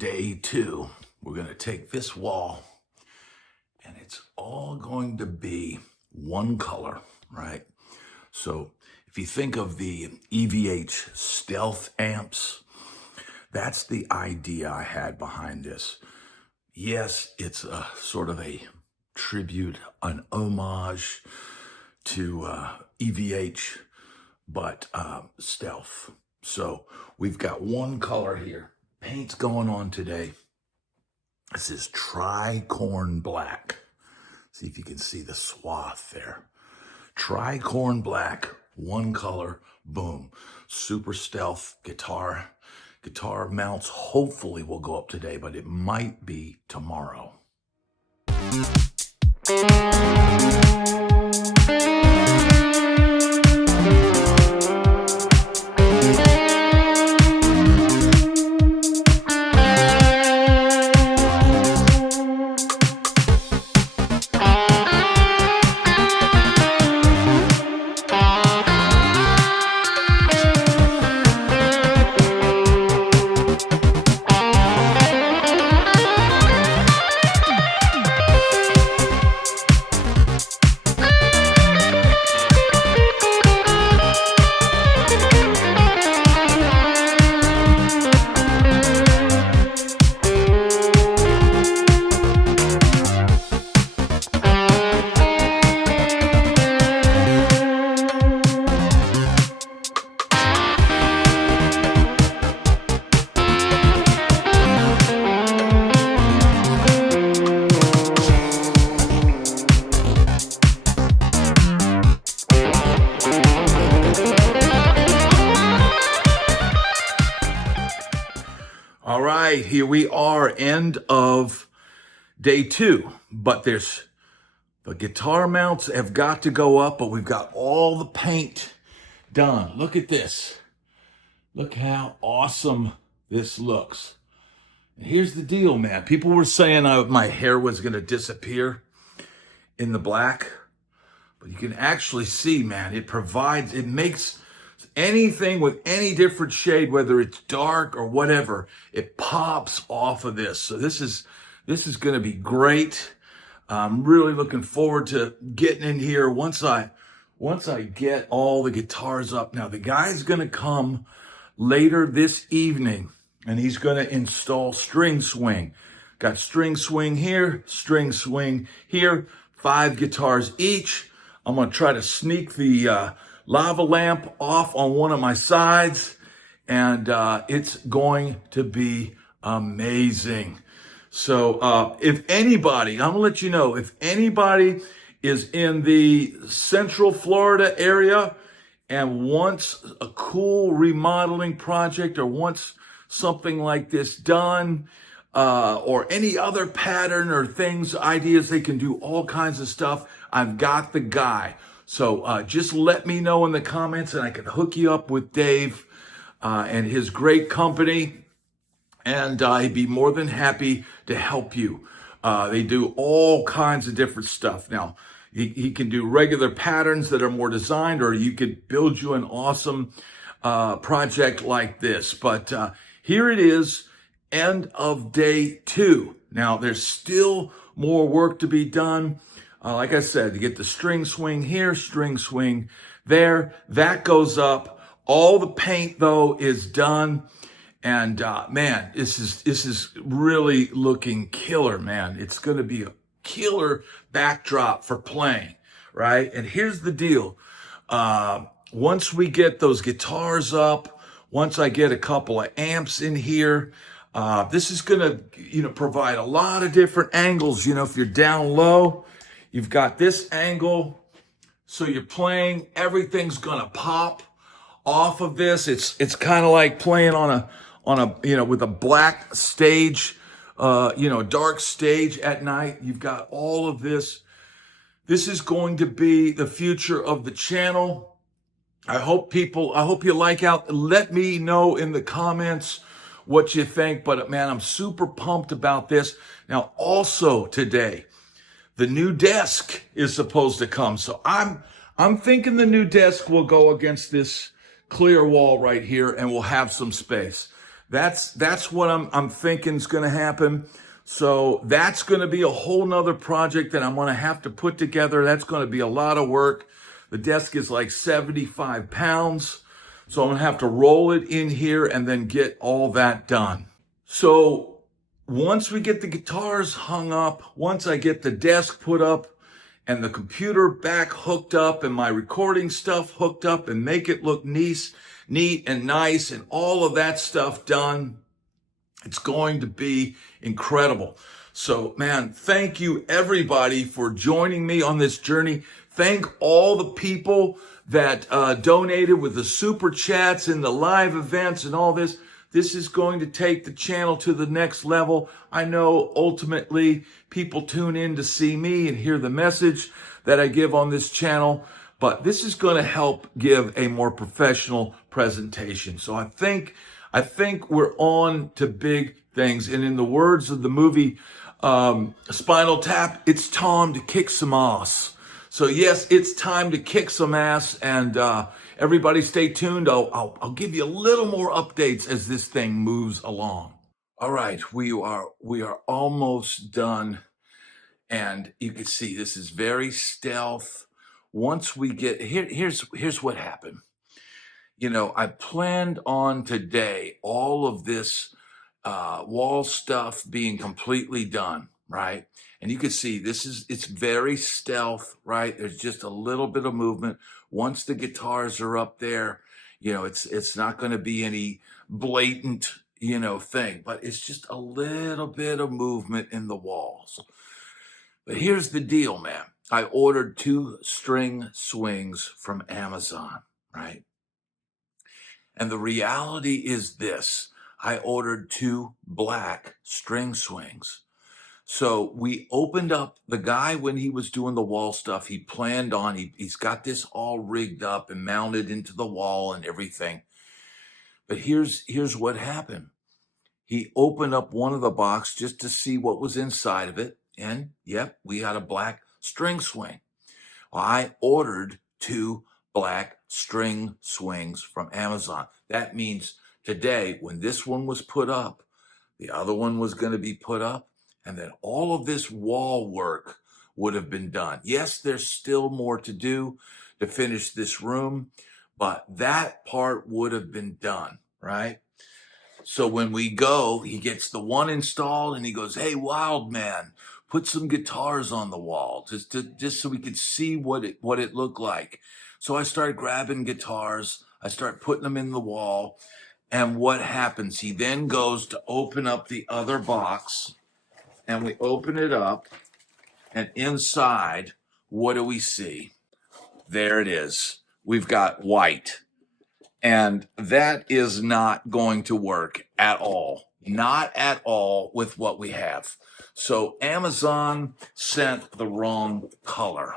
day 2. We're going to take this wall and it's all going to be one color, right? So if you think of the EVH stealth amps, that's the idea I had behind this. Yes, it's a sort of a tribute, an homage to EVH, but stealth. So we've got one color here. Paint's going on today. This is tricorn black. See if you can see the swath there. Tricorn black, one color, boom. Super stealth guitar. Guitar mounts hopefully will go up today, but it might be tomorrow. All right, here we are, end of day 2, but the guitar mounts have got to go up, but we've got all the paint done. Look at this. Look how awesome this looks. And here's the deal, man. People were saying my hair was going to disappear in the black, but you can actually see, man, it makes anything with any different shade, whether it's dark or whatever, it pops off of this. So this is going to be great. I'm really looking forward to getting in here once I get all the guitars up. Now the guy's going to come later this evening and he's going to install string swing. Got string swing here, string swing here, 5 guitars each. I'm going to try to sneak the lava lamp off on one of my sides, and it's going to be amazing. So if anybody, I'm gonna let you know, if anybody is in the Central Florida area and wants a cool remodeling project or wants something like this done, or any other pattern or things, ideas, they can do all kinds of stuff. I've got the guy. So just let me know in the comments and I can hook you up with Dave and his great company. And he'd be more than happy to help you. They do all kinds of different stuff. Now, he can do regular patterns that are more designed, or you could build you an awesome project like this. But here it is, end of day 2. Now, there's still more work to be done. Like I said, you get the string swing here, string swing there. That goes up. All the paint, though, is done. And man, this is really looking killer, man. It's going to be a killer backdrop for playing, right? And here's the deal. Once we get those guitars up, once I get a couple of amps in here, this is going to, provide a lot of different angles. If you're down low, you've got this angle, so you're playing, everything's gonna pop off of this. It's kind of like playing on a with a black stage, dark stage at night. You've got all of this. This is going to be the future of the channel. I hope you like out. Let me know in the comments what you think, but man, I'm super pumped about this. Now, also today, the new desk is supposed to come. So I'm thinking the new desk will go against this clear wall right here and we'll have some space. That's what I'm thinking is going to happen. So that's going to be a whole nother project that I'm going to have to put together. That's going to be a lot of work. The desk is like 75 pounds. So I'm going to have to roll it in here and then get all that done. So once we get the guitars hung up, once I get the desk put up and the computer back hooked up and my recording stuff hooked up and make it look neat and nice and all of that stuff done, it's going to be incredible. So, man, thank you everybody for joining me on this journey. Thank all the people that donated with the super chats and the live events and all this. This is going to take the channel to the next level. I know ultimately people tune in to see me and hear the message that I give on this channel, but this is going to help give a more professional presentation. So I think we're on to big things. And in the words of the movie Spinal Tap, it's time to kick some ass. So yes, it's time to kick some ass, and everybody stay tuned. I'll give you a little more updates as this thing moves along. All right, we are almost done, and you can see this is very stealth. Once we get here's what happened. I planned on today all of this wall stuff being completely done, right? And you can see it's very stealth, right? There's just a little bit of movement. Once the guitars are up there, it's not going to be any blatant, thing, but it's just a little bit of movement in the walls. But here's the deal, man. I ordered 2 string swings from Amazon, right? And the reality is this. I ordered 2 black string swings. So we opened up, the guy, when he was doing the wall stuff, he planned on, he's got this all rigged up and mounted into the wall and everything. But here's what happened. He opened up one of the box just to see what was inside of it. And yep, we had a black string swing. I ordered 2 black string swings from Amazon. That means today, when this one was put up, the other one was going to be put up, and then all of this wall work would have been done. Yes, there's still more to do to finish this room, but that part would have been done, right? So when we go, he gets the one installed and he goes, "Hey, wild man, put some guitars on the wall just so we could see what it looked like." So I start grabbing guitars, I start putting them in the wall, and what happens? He then goes to open up the other box, and we open it up, and inside, what do we see? There it is. We've got white. And that is not going to work at all. Not at all with what we have. So Amazon sent the wrong color.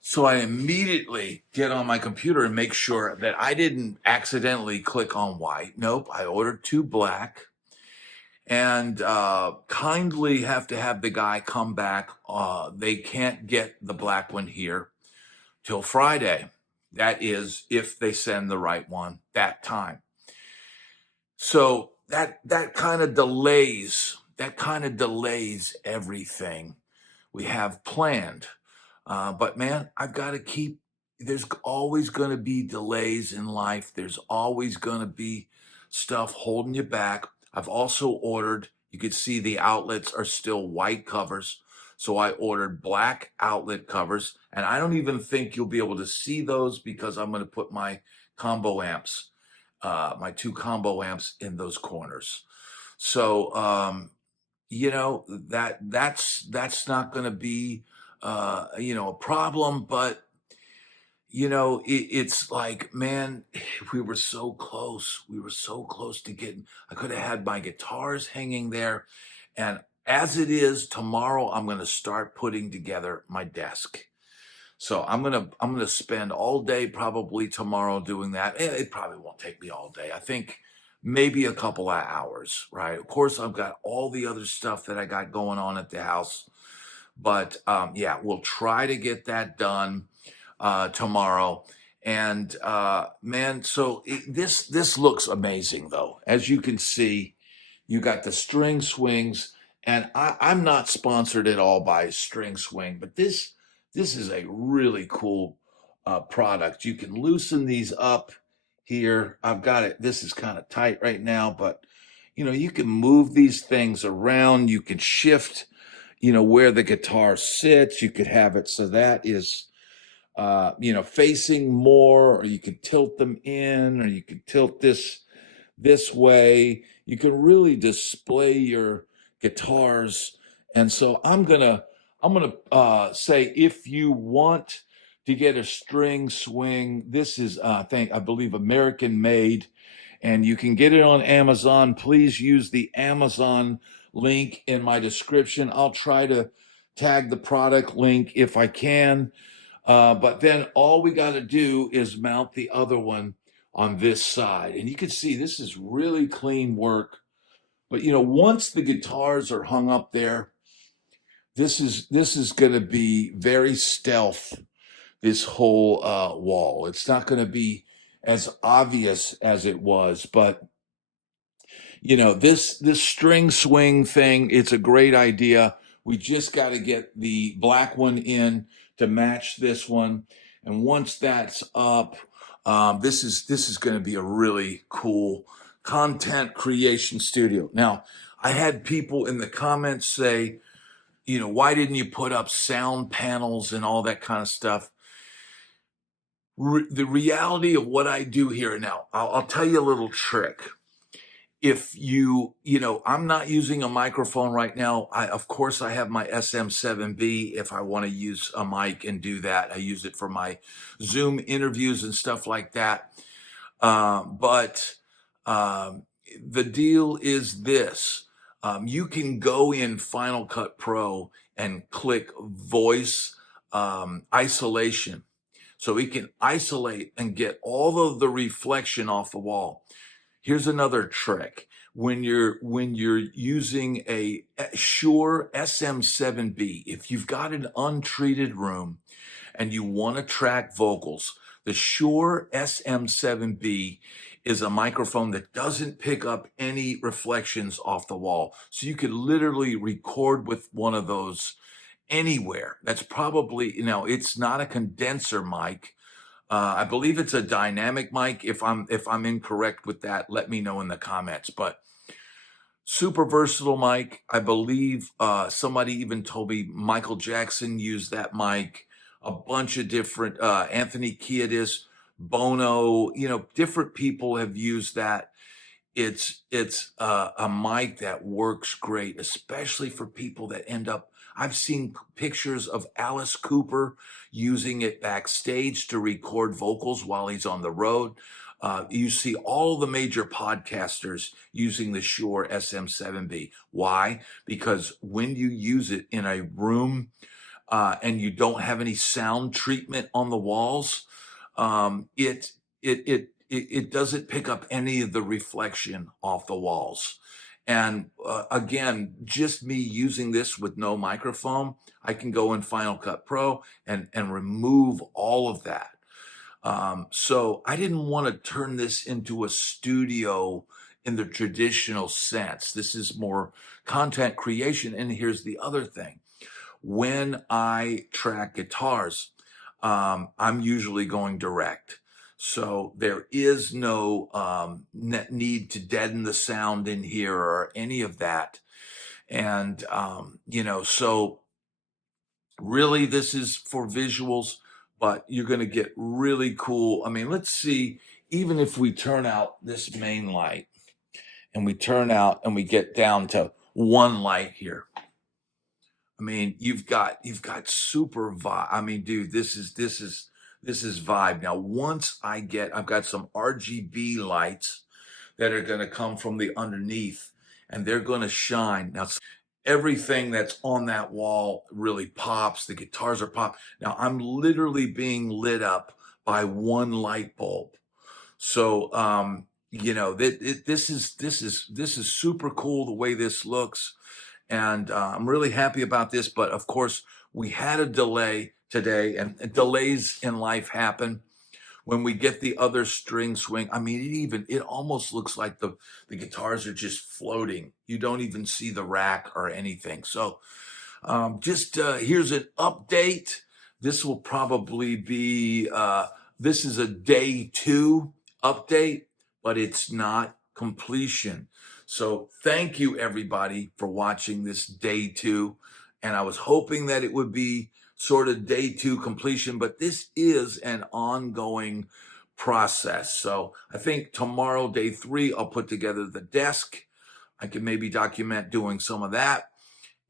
So I immediately get on my computer and make sure that I didn't accidentally click on white. Nope, I ordered 2 black. And kindly have to have the guy come back. They can't get the black one here till Friday. That is, if they send the right one that time. So that kind of delays everything we have planned. But man, I've got to keep. There's always going to be delays in life. There's always going to be stuff holding you back. I've also ordered. You can see the outlets are still white covers. So I ordered black outlet covers, and I don't even think you'll be able to see those because I'm going to put my combo amps, my 2 combo amps in those corners. So, that's not going to be, a problem, but it's like, man, we were so close. We were so close to getting, I could have had my guitars hanging there. And as it is, tomorrow I'm going to start putting together my desk. So I'm going to spend all day probably tomorrow doing that. It probably won't take me all day. I think maybe a couple of hours, right? Of course, I've got all the other stuff that I got going on at the house. But yeah, we'll try to get that done tomorrow. And man, so this looks amazing though. As you can see, you got the string swings, and I'm not sponsored at all by String Swing, but this is a really cool product. You can loosen these up here. I've got it. This is kind of tight right now, but you can move these things around. You can shift, where the guitar sits. You could have it so that is facing more, or you could tilt them in, or you could tilt this way. You can really display your guitars. And so I'm gonna say, if you want to get a string swing, this is I believe American made, and you can get it on Amazon. Please use the Amazon link in my description. I'll try to tag the product link if I can. But then all we got to do is mount the other one on this side. And you can see this is really clean work. But once the guitars are hung up there, this is going to be very stealth, this whole wall. It's not going to be as obvious as it was, but this string swing thing, it's a great idea. We just got to get the black one in to match this one, and once that's up, this is going to be a really cool content creation studio. Now, I had people in the comments say, why didn't you put up sound panels and all that kind of stuff? The reality of what I do here now, I'll tell you a little trick. If I'm not using a microphone right now. Of course, I have my SM7B. If I want to use a mic and do that, I use it for my Zoom interviews and stuff like that. But the deal is this. You can go in Final Cut Pro and click voice isolation. So it can isolate and get all of the reflection off the wall. Here's another trick. When you're using a Shure SM7B, if you've got an untreated room and you want to track vocals, the Shure SM7B is a microphone that doesn't pick up any reflections off the wall. So you could literally record with one of those anywhere. That's probably, it's not a condenser mic. I believe it's a dynamic mic. If I'm incorrect with that, let me know in the comments. But super versatile mic. I believe somebody even told me Michael Jackson used that mic. A bunch of different Anthony Kiedis, Bono, different people have used that. It's a mic that works great, especially for people that end up. I've seen pictures of Alice Cooper using it backstage to record vocals while he's on the road. You see all the major podcasters using the Shure SM7B. Why? Because when you use it in a room and you don't have any sound treatment on the walls, it doesn't pick up any of the reflection off the walls. And again, just me using this with no microphone, I can go in Final Cut Pro and remove all of that. So I didn't want to turn this into a studio in the traditional sense. This is more content creation. And here's the other thing. When I track guitars, I'm usually going direct. So there is no need to deaden the sound in here or any of that. And, so really this is for visuals, but you're going to get really cool. I mean, let's see, even if we turn out this main light and we turn out and we get down to one light here. I mean, you've got super vibe. I mean, dude, this is vibe. Now, once I've got some RGB lights that are going to come from the underneath, and they're going to shine. Now, everything that's on that wall really pops. The guitars are pop. Now, I'm literally being lit up by one light bulb. So, this is super cool the way this looks. And I'm really happy about this. But of course, we had a delay today, and delays in life happen. when we get the other string swing, I mean, it almost looks like the guitars are just floating. You don't even see the rack or anything. So just here's an update. This will probably be, this is a day 2 update, but it's not completion. So thank you everybody for watching this day 2. And I was hoping that it would be sort of day 2 completion, but this is an ongoing process. So I think tomorrow, day 3, I'll put together the desk. I can maybe document doing some of that.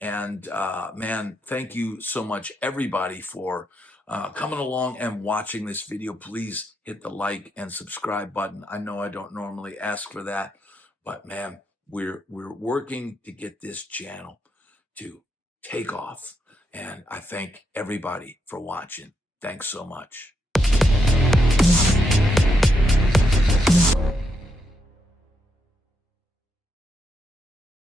And man, thank you so much, everybody, for coming along and watching this video. Please hit the like and subscribe button. I know I don't normally ask for that, but man, we're working to get this channel to take off. And I thank everybody for watching. Thanks so much.